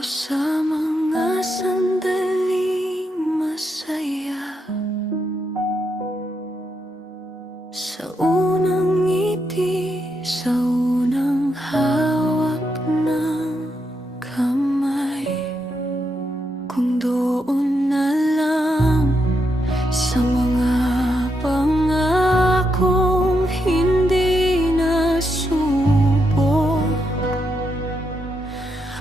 sa mga sandaling masaya, sa unang ngiti, sa unang hawak ng kamay. Kung doon na lang sa mga pangakong hindi nasubok,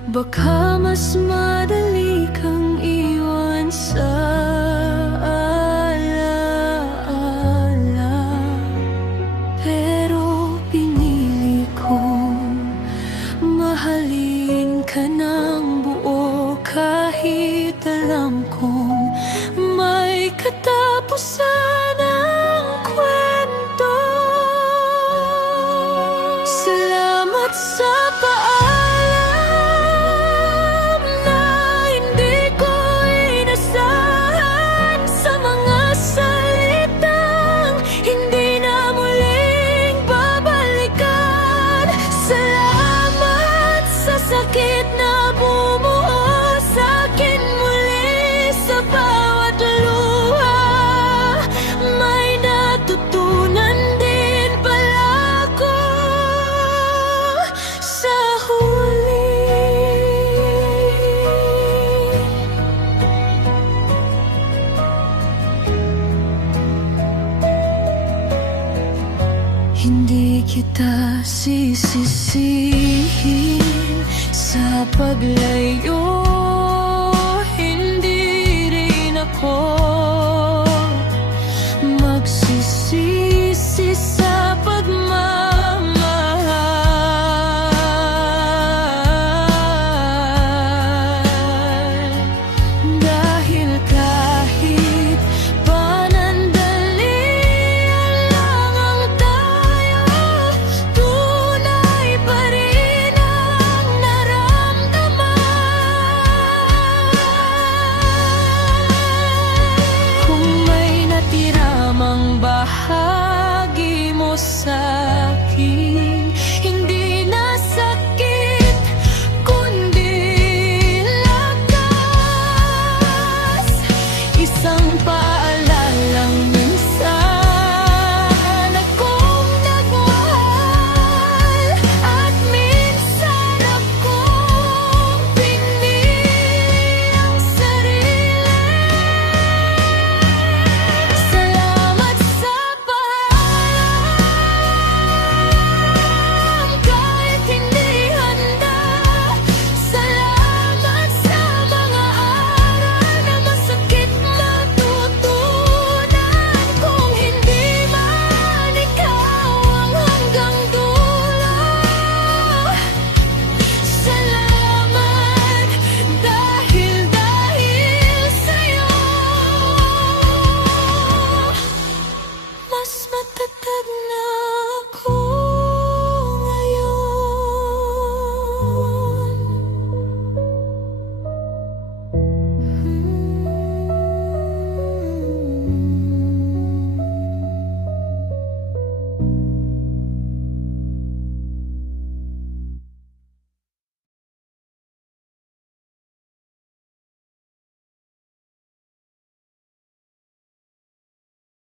baka mas madali kang iwan sa alaala. Pero pinili kong mahalin ka ng buo, kahit alam kong may katapusan ang kwento. Salamat sa paalam na hindi ko inasahan, sa mga salitang hindi na muling babalikan. Salamat sa sakit na bumuo sa'kin muli, sa bawat luha may natutunan din pala ako sa huli. Hindi kita sisisihin sa paglayo, hindi rin ako